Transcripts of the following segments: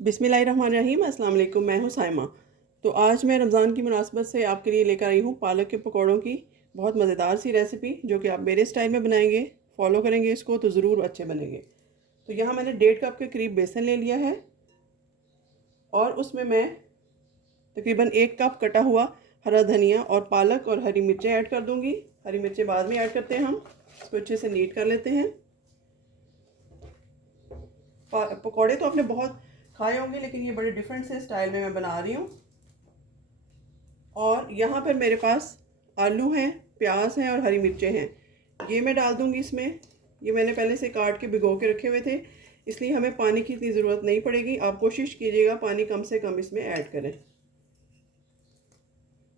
बिस्मिल्लाहिर्रहमानिर्रहीम। अस्सलाम वालेकुम। मैं हूँ साइमा। तो आज मैं रमज़ान की मुनासबत से आपके लिए लेकर आई हूँ पालक के पकौड़ों की बहुत मज़ेदार सी रेसिपी, जो कि आप मेरे स्टाइल में बनाएंगे, फॉलो करेंगे इसको तो ज़रूर अच्छे बनेंगे। तो यहाँ मैंने 1.5 कप के करीब बेसन ले लिया है और उसमें मैं तकरीबन 1 कप कटा हुआ हरा धनिया और पालक और हरी मिर्चें ऐड कर दूँगी। हरी मिर्चें बाद में ऐड करते हैं हम। इसको अच्छे से नीट कर लेते हैं। पकौड़े तो आपने बहुत खाए होंगे, लेकिन ये बड़े डिफरेंट से स्टाइल में मैं बना रही हूँ। और यहाँ पर मेरे पास आलू हैं, प्याज हैं और हरी मिर्चें हैं। ये मैं डाल दूँगी इसमें। ये मैंने पहले से काट के भिगो के रखे हुए थे, इसलिए हमें पानी की इतनी ज़रूरत नहीं पड़ेगी। आप कोशिश कीजिएगा पानी कम से कम इसमें ऐड करें,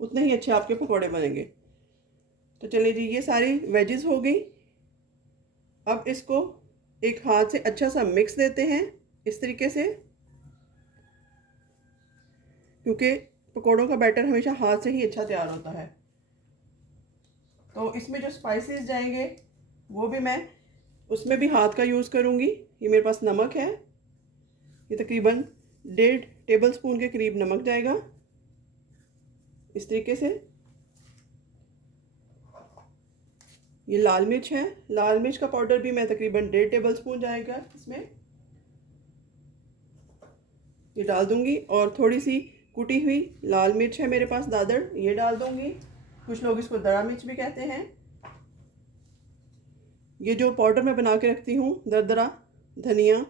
उतने ही अच्छे आपके पकौड़े बनेंगे। तो चलिए जी, ये सारी वेजेस हो गई। अब इसको एक हाथ से अच्छा सा मिक्स देते हैं इस तरीके से, क्योंकि पकौड़ों का बैटर हमेशा हाथ से ही अच्छा तैयार होता है। तो इसमें जो स्पाइसेस जाएंगे वो भी मैं उसमें भी हाथ का यूज़ करूँगी। ये मेरे पास नमक है, ये तकरीबन 1.5 टेबल स्पून के करीब नमक जाएगा इस तरीके से। ये लाल मिर्च है, लाल मिर्च का पाउडर भी मैं तकरीबन 1.5 टेबल स्पून जाएगा इसमें, ये डाल दूंगी। और थोड़ी सी कुटी हुई लाल मिर्च है मेरे पास दादर, ये डाल दूंगी। कुछ लोग इसको दरा मिर्च भी कहते हैं। ये जो पाउडर मैं बना के रखती हूँ, दरदरा धनिया,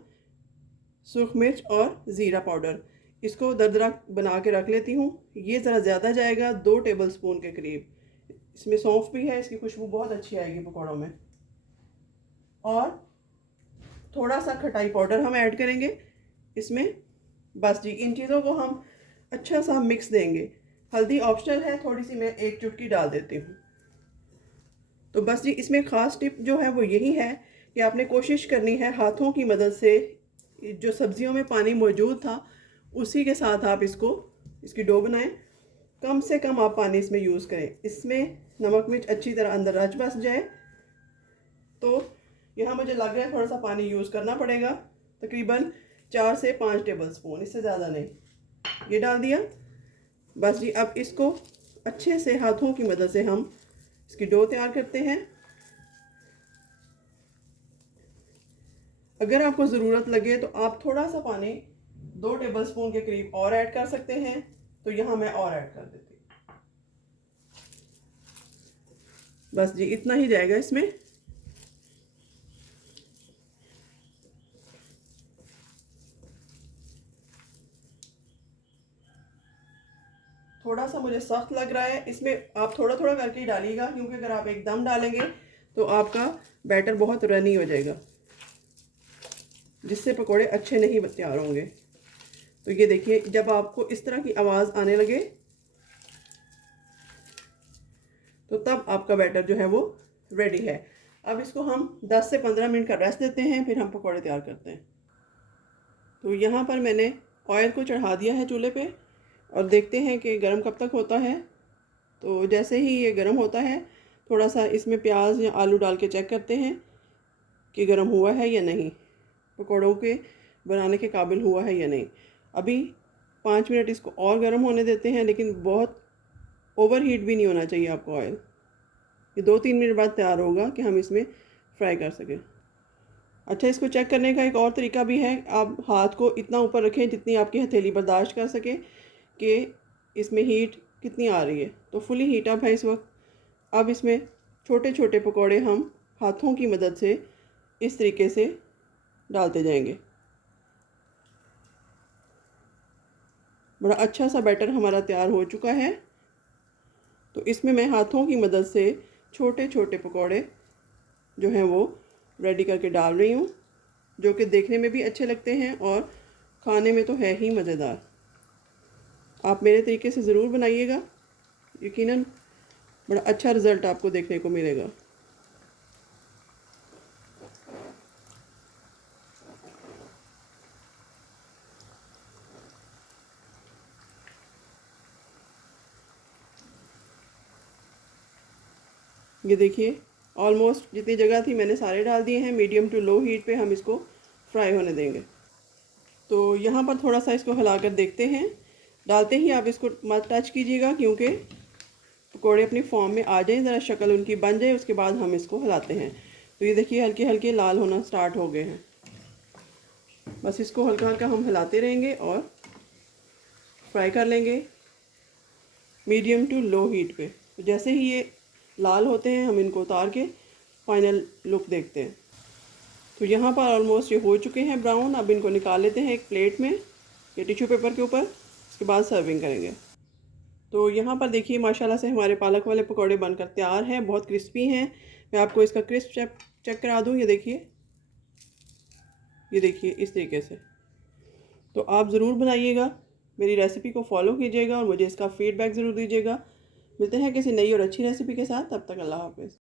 सुरख मिर्च और ज़ीरा पाउडर, इसको दरदरा बना के रख लेती हूँ। ये ज़रा ज़्यादा जाएगा, 2 टेबल स्पून के करीब। इसमें सौंफ भी है, इसकी खुशबू बहुत अच्छी आएगी पकौड़ों में। और थोड़ा सा खटाई पाउडर हम ऐड करेंगे इसमें। बस जी, इन चीज़ों को हम अच्छा सा मिक्स देंगे। हल्दी ऑप्शनल है, थोड़ी सी मैं 1 चुटकी डाल देती हूँ। तो बस जी, इसमें ख़ास टिप जो है वो यही है कि आपने कोशिश करनी है हाथों की मदद से, जो सब्जियों में पानी मौजूद था उसी के साथ आप इसकी डो बनाएं। कम से कम आप पानी इसमें यूज़ करें, इसमें नमक मिर्च अच्छी तरह अंदर रच बस जाए। तो यहाँ मुझे लग रहा है थोड़ा सा पानी यूज़ करना पड़ेगा, तकरीबन 4 से 5 टेबल स्पून, इससे ज़्यादा नहीं। ये डाल दिया। बस जी, अब इसको अच्छे से हाथों की मदद से हम इसकी डो तैयार करते हैं। अगर आपको ज़रूरत लगे तो आप थोड़ा सा पानी 2 टेबल स्पून के करीब और ऐड कर सकते हैं। तो यहाँ मैं और ऐड कर देती हूँ। बस जी, इतना ही जाएगा इसमें। थोड़ा सा मुझे सख्त लग रहा है, इसमें आप थोड़ा थोड़ा करके ही डालिएगा, क्योंकि अगर आप एकदम डालेंगे तो आपका बैटर बहुत रनी हो जाएगा, जिससे पकोड़े अच्छे नहीं तैयार होंगे। तो ये देखिए, जब आपको इस तरह की आवाज़ आने लगे तो तब आपका बैटर जो है वो रेडी है। अब इसको हम 10 से 15 मिनट का रेस्ट देते हैं, फिर हम पकोड़े तैयार करते हैं। तो यहाँ पर मैंने ऑयल को चढ़ा दिया है चूल्हे पे और देखते हैं कि गर्म कब तक होता है। तो जैसे ही ये गर्म होता है, थोड़ा सा इसमें प्याज या आलू डाल के चेक करते हैं कि गर्म हुआ है या नहीं, पकौड़ों के बनाने के काबिल हुआ है या नहीं। अभी 5 मिनट इसको और गर्म होने देते हैं, लेकिन बहुत ओवर हीट भी नहीं होना चाहिए आपको ऑयल। ये 2-3 मिनट बाद तैयार होगा कि हम इसमें फ्राई कर सकें। अच्छा, इसको चेक करने का एक और तरीका भी है। आप हाथ को इतना ऊपर रखें जितनी आपकी हथेली बर्दाश्त कर सके कि इसमें हीट कितनी आ रही है। तो फुली हीट अप है इस वक्त। अब इसमें छोटे छोटे पकोड़े हम हाथों की मदद से इस तरीके से डालते जाएंगे। बड़ा अच्छा सा बैटर हमारा तैयार हो चुका है। तो इसमें मैं हाथों की मदद से छोटे छोटे पकोड़े जो हैं वो रेडी करके डाल रही हूँ, जो कि देखने में भी अच्छे लगते हैं और खाने में तो है ही मज़ेदार। आप मेरे तरीके से ज़रूर बनाइएगा, यकीनन बड़ा अच्छा रिज़ल्ट आपको देखने को मिलेगा। ये देखिए, ऑलमोस्ट जितनी जगह थी मैंने सारे डाल दिए हैं। मीडियम टू लो हीट पे हम इसको फ्राई होने देंगे। तो यहाँ पर थोड़ा सा इसको हिला कर देखते हैं। डालते ही आप इसको मत टच कीजिएगा, क्योंकि पकौड़े अपनी फॉर्म में आ जाएं, ज़रा शक्ल उनकी बन जाए, उसके बाद हम इसको हिलाते हैं। तो ये देखिए हल्के हल्के लाल होना स्टार्ट हो गए हैं। बस इसको हल्का हल्का हम हिलाते रहेंगे और फ्राई कर लेंगे मीडियम टू लो हीट पे। तो जैसे ही ये लाल होते हैं हम इनको उतार के फाइनल लुक देखते हैं। तो यहाँ पर ऑलमोस्ट ये हो चुके हैं ब्राउन। अब इनको निकाल लेते हैं एक प्लेट में या टिश्यू पेपर के ऊपर, उसके बाद सर्विंग करेंगे। तो यहाँ पर देखिए माशाल्लाह से हमारे पालक वाले पकौड़े बनकर तैयार हैं, बहुत क्रिस्पी हैं। मैं आपको इसका क्रिस्प चेक करा दूँ। ये देखिए इस तरीके से। तो आप ज़रूर बनाइएगा, मेरी रेसिपी को फॉलो कीजिएगा और मुझे इसका फीडबैक ज़रूर दीजिएगा। मिलते हैं किसी नई और अच्छी रेसिपी के साथ, तब तक अल्लाह हाफ़िज़।